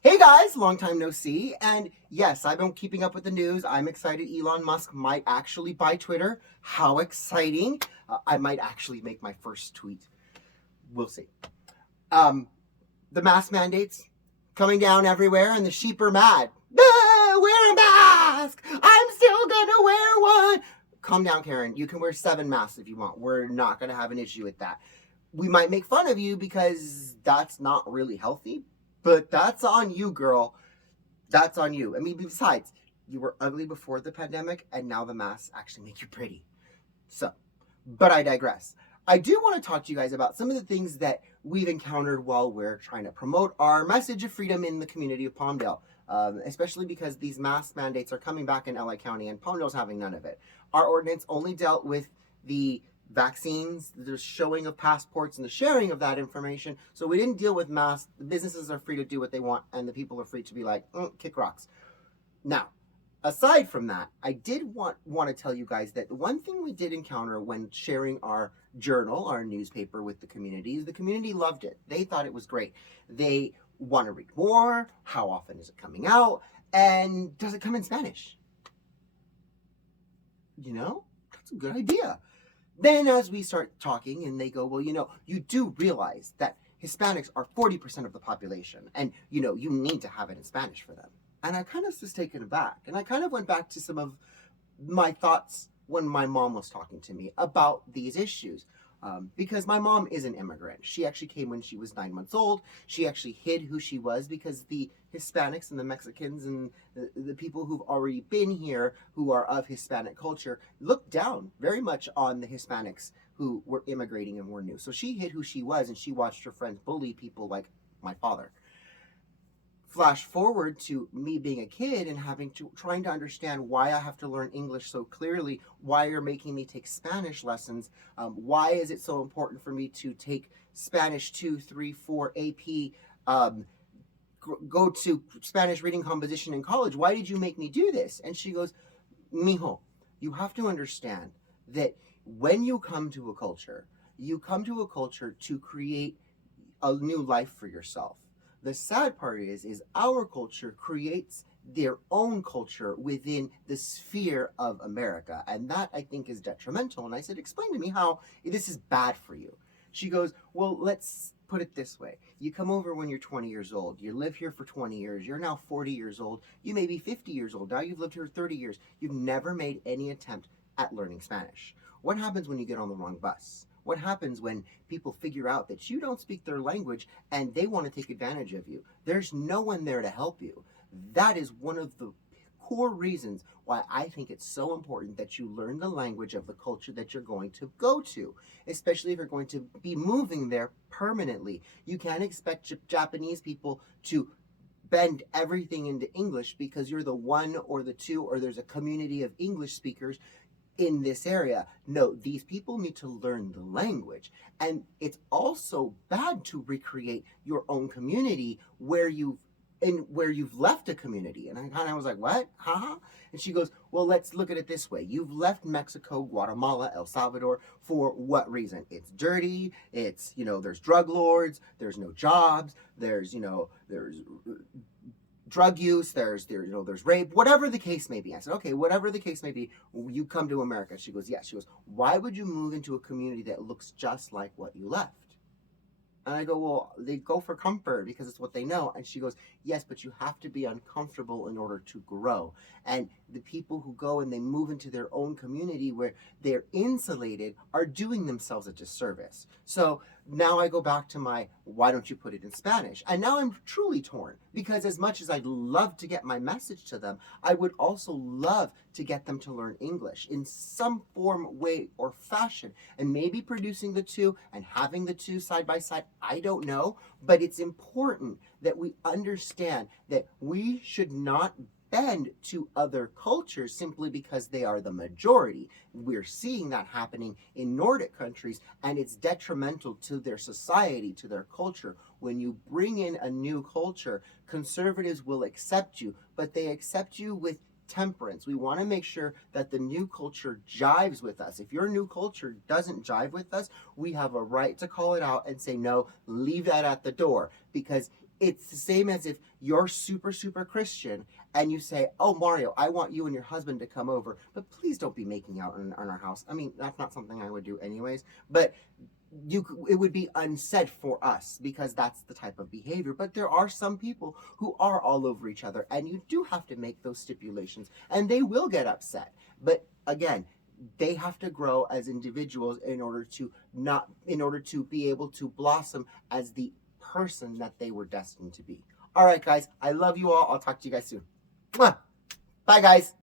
Hey guys, long time no see. And yes, I've been keeping up with the news. I'm excited Elon Musk might actually buy Twitter. How exciting! I might actually make my first tweet. We'll see. Um, the mask mandates coming down everywhere, and the sheep are mad. Wear a mask! I'm still gonna wear one! Calm down, Karen. You can wear 7 masks if you want. We're not gonna have an issue with that. We might make fun of you because that's not really healthy, but that's on you, girl. That's on you. I mean, besides, you were ugly before the pandemic, and now the masks actually make you pretty. So, but I digress. I do want to talk to you guys about some of the things that we've encountered while we're trying to promote our message of freedom in the community of Palmdale, especially because these mask mandates are coming back in LA County, and Palmdale's having none of it. Our ordinance only dealt with the vaccines, the showing of passports, and the sharing of that information. So we didn't deal with masks. The businesses are free to do what they want, and the people are free to be like, kick rocks. Now, aside from that, I did want to tell you guys that the one thing we did encounter when sharing our journal, our newspaper with the community, is the community loved it. They thought it was great. They want to read more. How often is it coming out? And does it come in Spanish? That's a good idea. Then as we start talking and they go, well, you do realize that Hispanics are 40% of the population, and you need to have it in Spanish for them. And I kind of was taken aback, and I kind of went back to some of my thoughts when my mom was talking to me about these issues. Because my mom is an immigrant. She actually came when she was 9 months old. She actually hid who she was because the Hispanics and the Mexicans and the people who've already been here who are of Hispanic culture looked down very much on the Hispanics who were immigrating and were new. So she hid who she was, and she watched her friends bully people like my father. Flash forward to me being a kid and trying to understand why I have to learn English so clearly, why you're making me take Spanish lessons, why is it so important for me to take Spanish 2, 3, 4 AP, go to Spanish reading composition in college. Why did you make me do this? And she goes, mijo, you have to understand that when you come to a culture, you come to a culture to create a new life for yourself. The sad part is our culture creates their own culture within the sphere of America. And that, I think, is detrimental. And I said, explain to me how this is bad for you. She goes, well, let's put it this way. You come over when you're 20 years old. You live here for 20 years. You're now 40 years old. You may be 50 years old. Now you've lived here 30 years. You've never made any attempt at learning Spanish. What happens when you get on the wrong bus? What happens when people figure out that you don't speak their language and they want to take advantage of you? There's no one there to help you. That is one of the core reasons why I think it's so important that you learn the language of the culture that you're going to go to, especially if you're going to be moving there permanently. You can't expect Japanese people to bend everything into English because you're the one or the two, or there's a community of English speakers in this area. No, these people need to learn the language. And it's also bad to recreate your own community where you've left a community. And I kind of was like, what? Huh? And she goes, well, let's look at it this way. You've left Mexico, Guatemala, El Salvador for what reason? It's dirty. It's, there's drug lords. There's no jobs. There's drug use, there's rape, whatever the case may be. I said, okay, whatever the case may be, you come to America. She goes, yes. She goes, why would you move into a community that looks just like what you left? And I go, well, they go for comfort because it's what they know. And she goes, yes, but you have to be uncomfortable in order to grow. And the people who go and they move into their own community where they're insulated are doing themselves a disservice. So now I go back to my, why don't you put it in Spanish? And now I'm truly torn because as much as I'd love to get my message to them, I would also love to get them to learn English in some form, way, or fashion. And maybe producing the two and having the two side by side, I don't know. But it's important that we understand that we should not bend to other cultures simply because they are the majority. We're seeing that happening in Nordic countries, and it's detrimental to their society, to their culture. When you bring in a new culture, conservatives will accept you, but they accept you with temperance. We want to make sure that the new culture jives with us. If your new culture doesn't jive with us, we have a right to call it out and say, no, leave that at the door. Because it's the same as if you're super, super Christian and you say, oh, Mario, I want you and your husband to come over, but please don't be making out in our house. I mean, that's not something I would do anyways, but it would be unsaid for us because that's the type of behavior. But there are some people who are all over each other, and you do have to make those stipulations, and they will get upset. But again, they have to grow as individuals in order to be able to blossom as the person that they were destined to be. All right, guys, I love you all. I'll talk to you guys soon. Mwah! Bye, guys.